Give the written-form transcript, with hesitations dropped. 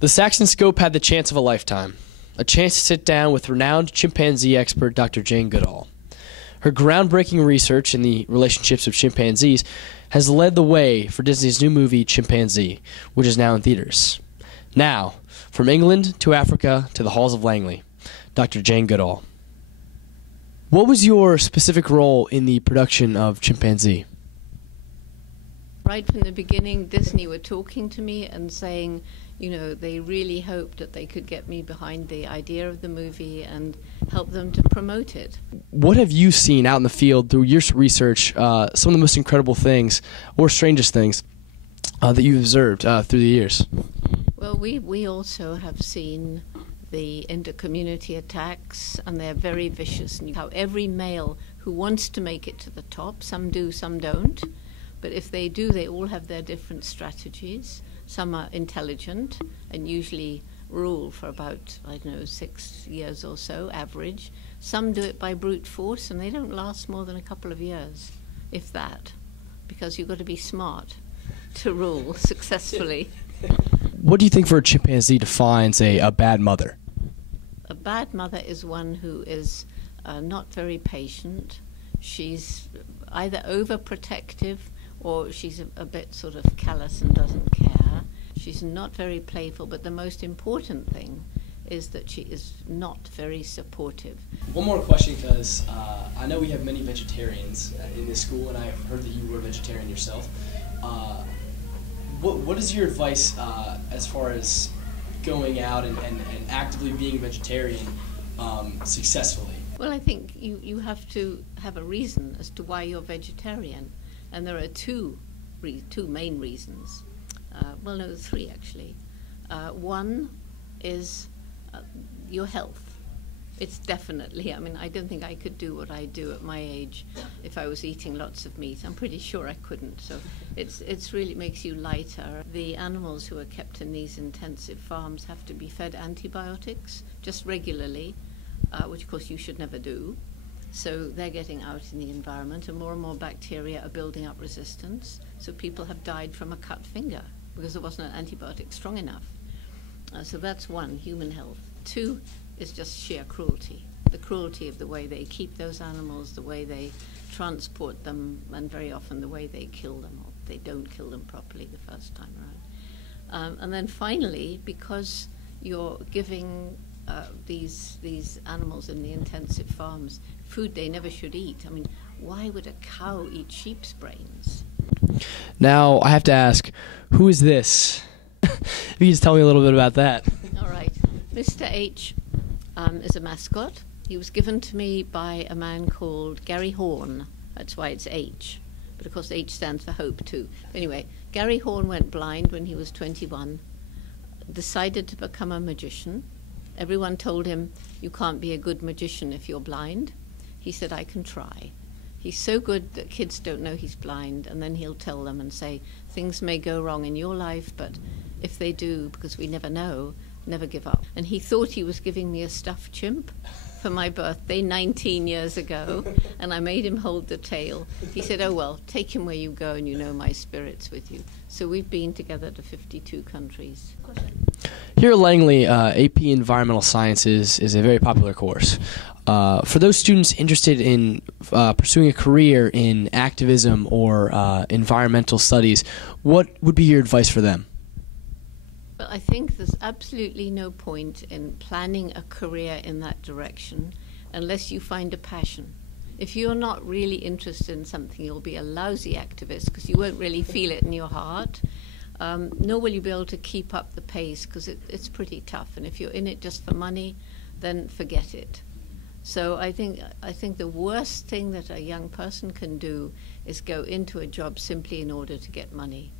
The Saxon Scope had the chance of a lifetime, a chance to sit down with renowned chimpanzee expert Dr. Jane Goodall. Her groundbreaking research in the relationships of chimpanzees has led the way for Disney's new movie Chimpanzee, which is now in theaters. Now, from England to Africa to the halls of Langley, Dr. Jane Goodall. What was your specific role in the production of Chimpanzee? Right from the beginning, Disney were talking to me and saying, you know, they really hoped that they could get me behind the idea of the movie and help them to promote it. What have you seen out in the field through your research, some of the most incredible things or strangest things that you've observed through the years? Well, we also have seen the inter-community attacks, and they're very vicious. And how every male who wants to make it to the top, some do, some don't, but if they do, they all have their different strategies. Some are intelligent and usually rule for about, 6 years or so, average. Some do it by brute force, and they don't last more than a couple of years, if that, because you've got to be smart to rule successfully. What do you think for a chimpanzee defines a bad mother? A bad mother is one who is not very patient. She's either overprotective or she's a bit sort of callous and doesn't care. She's not very playful, but the most important thing is that she is not very supportive. One more question, because I know we have many vegetarians in this school, and I have heard that you were a vegetarian yourself. What is your advice as far as going out and actively being a vegetarian successfully? Well, I think you have to have a reason as to why you're vegetarian. And there are two main reasons. Well, no, three actually. One is your health. It's definitely, I don't think I could do what I do at my age if I was eating lots of meat. I'm pretty sure I couldn't. So it's really makes you lighter. The animals who are kept in these intensive farms have to be fed antibiotics just regularly, which of course you should never do. So they're getting out in the environment, and more bacteria are building up resistance. So people have died from a cut finger because there wasn't an antibiotic strong enough. So that's one, human health. Two is just sheer cruelty. The cruelty of the way they keep those animals, the way they transport them, and very often the way they kill them, or they don't kill them properly the first time around. And then finally, because you're giving these animals in the intensive farms food they never should eat. Why would a cow eat sheep's brains? Now, I have to ask, who is this? If you could just tell me a little bit about that. All right. Mr. H is a mascot. He was given to me by a man called Gary Horn. That's why it's H. But of course H stands for hope too. Anyway, Gary Horn went blind when he was 21, decided to become a magician. Everyone told him, you can't be a good magician if you're blind. He said, I can try. He's so good that kids don't know he's blind, and then he'll tell them and say, things may go wrong in your life, but if they do, because we never know, never give up. And he thought he was giving me a stuffed chimp for my birthday 19 years ago, and I made him hold the tail. He said, oh well, take him where you go, and you know my spirit's with you. So we've been together to 52 countries. Here at Langley, AP Environmental Sciences is a very popular course. For those students interested in pursuing a career in activism or environmental studies, what would be your advice for them? Well, I think there's absolutely no point in planning a career in that direction unless you find a passion. If you're not really interested in something, you'll be a lousy activist because you won't really feel it in your heart. Nor will you be able to keep up the pace because it's pretty tough. And if you're in it just for money, then forget it. So I think the worst thing that a young person can do is go into a job simply in order to get money.